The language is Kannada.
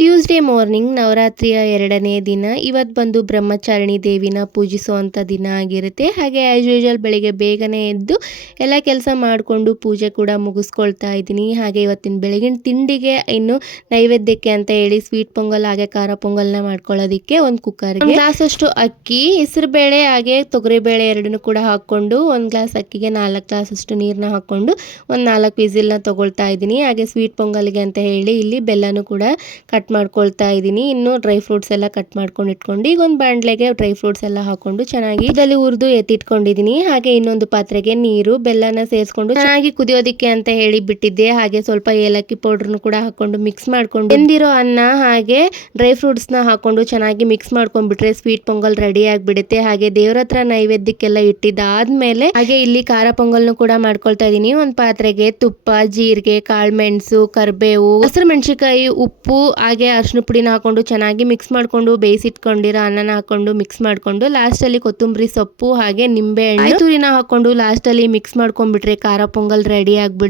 ಟ್ಯೂಸ್ಡೇ ಮಾರ್ನಿಂಗ್ ನವರಾತ್ರಿಯ 2ನೇ ದಿನ. ಇವತ್ತು ಬಂದು ಬ್ರಹ್ಮಚಾರಿಣಿ ದೇವಿನ ಪೂಜಿಸುವಂಥ ದಿನ ಆಗಿರುತ್ತೆ. ಹಾಗೆ ಆ್ಯಸ್ ಯೂಶುವಲ್ ಬೆಳಿಗ್ಗೆ ಬೇಗನೆ ಎದ್ದು ಎಲ್ಲ ಕೆಲಸ ಮಾಡಿಕೊಂಡು ಪೂಜೆ ಕೂಡ ಮುಗಿಸ್ಕೊಳ್ತಾ ಇದ್ದೀನಿ. ಹಾಗೆ ಇವತ್ತಿನ ಬೆಳಗಿನ ತಿಂಡಿಗೆ ಇನ್ನು ನೈವೇದ್ಯಕ್ಕೆ ಅಂತ ಹೇಳಿ ಸ್ವೀಟ್ ಪೊಂಗಲ್ ಹಾಗೆ ಖಾರ ಪೊಂಗಲ್ನ ಮಾಡ್ಕೊಳ್ಳೋದಕ್ಕೆ ಒಂದು ಕುಕ್ಕರ್ಗೆ ಗ್ಲಾಸ್ ಅಷ್ಟು ಅಕ್ಕಿ, ಹೆಸರುಬೇಳೆ ಹಾಗೆ ತೊಗರಿಬೇಳೆ ಎರಡನ್ನೂ ಕೂಡ ಹಾಕ್ಕೊಂಡು ಒಂದು ಗ್ಲಾಸ್ ಅಕ್ಕಿಗೆ 4 ಗ್ಲಾಸ್ ಅಷ್ಟು ನೀರನ್ನ ಹಾಕ್ಕೊಂಡು ಒಂದು 4 ವಿಸಿಲ್ನ ತಗೊಳ್ತಾ ಇದ್ದೀನಿ. ಹಾಗೆ ಸ್ವೀಟ್ ಪೊಂಗಲ್ಗೆ ಅಂತ ಹೇಳಿ ಇಲ್ಲಿ ಬೆಲ್ಲನೂ ಕೂಡ ಕಟ್ ಮಾಡ್ಕೊಳ್ತಾ ಇದ್ದೀನಿ. ಇನ್ನು ಡ್ರೈ ಫ್ರೂಟ್ಸ್ ಎಲ್ಲ ಕಟ್ ಮಾಡ್ಕೊಂಡು ಇಟ್ಕೊಂಡು ಈಗ ಒಂದು ಬಾಣಲೆಗೆ ಡ್ರೈ ಫ್ರೂಟ್ಸ್ ಎಲ್ಲ ಹಾಕೊಂಡು ಚೆನ್ನಾಗಿ ಇದರಲ್ಲಿ ಹುರಿದು ಎತ್ತಿಟ್ಕೊಂಡಿದ್ದೀನಿ. ಹಾಗೆ ಇನ್ನೊಂದು ಪಾತ್ರೆಗೆ ನೀರು ಬೆಲ್ಲನ ಸೇರಿಸ್ಕೊಂಡು ಚೆನ್ನಾಗಿ ಕುದಿಯೋದಿಕ್ಕೆ ಅಂತ ಹೇಳಿ ಬಿಟ್ಟಿದ್ದೆ. ಹಾಗೆ ಸ್ವಲ್ಪ ಏಲಕ್ಕಿ ಪೌಡರ್ನು ಕೂಡ ಹಾಕೊಂಡು ಮಿಕ್ಸ್ ಮಾಡ್ಕೊಂಡು ಬೆಂದಿರೋ ಅನ್ನ ಹಾಗೆ ಡ್ರೈ ಫ್ರೂಟ್ಸ್ನ ಹಾಕೊಂಡು ಚೆನ್ನಾಗಿ ಮಿಕ್ಸ್ ಮಾಡ್ಕೊಂಡ್ಬಿಟ್ರೆ ಸ್ವೀಟ್ ಪೊಂಗಲ್ ರೆಡಿ ಆಗಿಬಿಡುತ್ತೆ. ಹಾಗೆ ದೇವ್ರ ಹತ್ರ ನೈವೇದ್ಯಕ್ಕೆಲ್ಲ ಇಟ್ಟಿದ್ದಾದ್ಮೇಲೆ ಹಾಗೆ ಇಲ್ಲಿ ಖಾರ ಪೊಂಗಲ್ನು ಕೂಡ ಮಾಡ್ಕೊಳ್ತಾ ಇದ್ದೀನಿ. ಒಂದು ಪಾತ್ರೆಗೆ ತುಪ್ಪ, ಜೀರಿಗೆ, ಕಾಳುಮೆಣಸು, ಕರಿಬೇವು, ಹಸಿರು ಮೆಣಸಿನಕಾಯಿ, ಉಪ್ಪು ಹಾಗೆ ಅರಿಶಿನ ಪುಡಿನ ಹಾಕೊಂಡು ಚೆನ್ನಾಗಿ ಮಿಕ್ಸ್ ಮಾಡ್ಕೊಂಡು ಬೇಯಿಸಿಟ್ಕೊಂಡಿರೋ ಅನ್ನನ ಹಾಕೊಂಡು ಮಿಕ್ಸ್ ಮಾಡ್ಕೊಂಡು ಲಾಸ್ಟಲ್ಲಿ ಕೊತ್ತಂಬರಿ ಸೊಪ್ಪು ಹಾಗೆ ನಿಂಬೆ ಹಣ್ಣು ತುರಿನ ಹಾಕೊಂಡು ಲಾಸ್ಟಲ್ಲಿ ಮಿಕ್ಸ್ ಮಾಡ್ಕೊಂಡ್ಬಿಟ್ರೆ ಖಾರ ಪೊಂಗಲ್ ರೆಡಿ ಆಗ್ಬಿಡುತ್ತೆ.